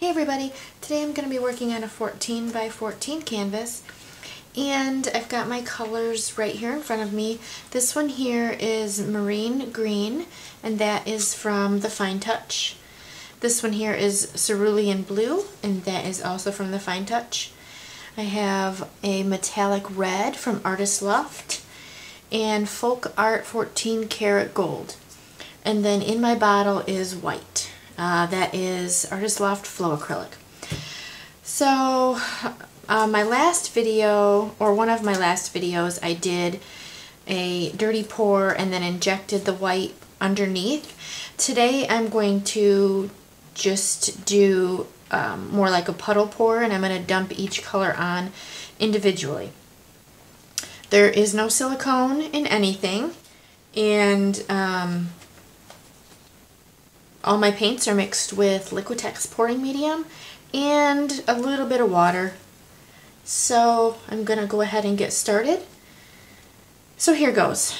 Hey everybody, today I'm going to be working on a 14 by 14 canvas, and I've got my colors right here in front of me. This one here is marine green, and that is from the Fine Touch. This one here is cerulean blue, and that is also from the Fine Touch. I have a metallic red from Artist Loft, and Folkart 14 karat gold. And then in my bottle is white. That is Artist Loft Flow Acrylic. So my last video, or one of my last videos, I did a dirty pour and then injected the white underneath. Today I'm going to just do more like a puddle pour, and I'm going to dump each color on individually. There is no silicone in anything, and all my paints are mixed with Liquitex pouring medium and a little bit of water. So I'm going to go ahead and get started. So here goes.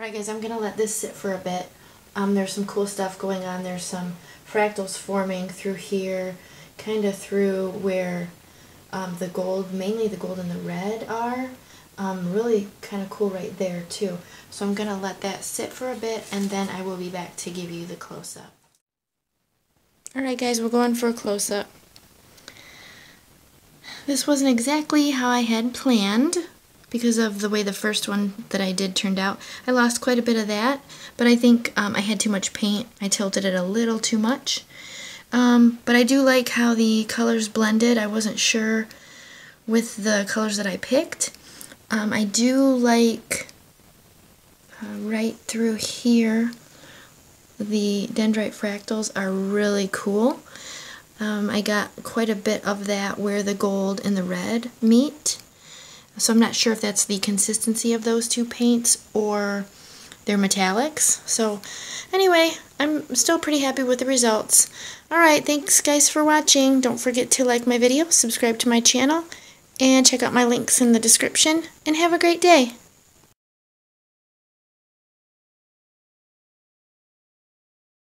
Alright guys, I'm going to let this sit for a bit. There's some cool stuff going on. There's some fractals forming through here, kind of through where the gold, mainly the gold and the red are. Really kind of cool right there too. So I'm going to let that sit for a bit, and then I will be back to give you the close-up. Alright guys, we're going for a close-up. This wasn't exactly how I had planned, because of the way the first one that I did turned out. I lost quite a bit of that, but I think I had too much paint. I tilted it a little too much. But I do like how the colors blended. I wasn't sure with the colors that I picked. I do like right through here, the dendrite fractals are really cool. I got quite a bit of that where the gold and the red meet. So I'm not sure if that's the consistency of those two paints or they're metallics. So anyway, I'm still pretty happy with the results. Alright, thanks guys for watching. Don't forget to like my video, subscribe to my channel, and check out my links in the description, and have a great day.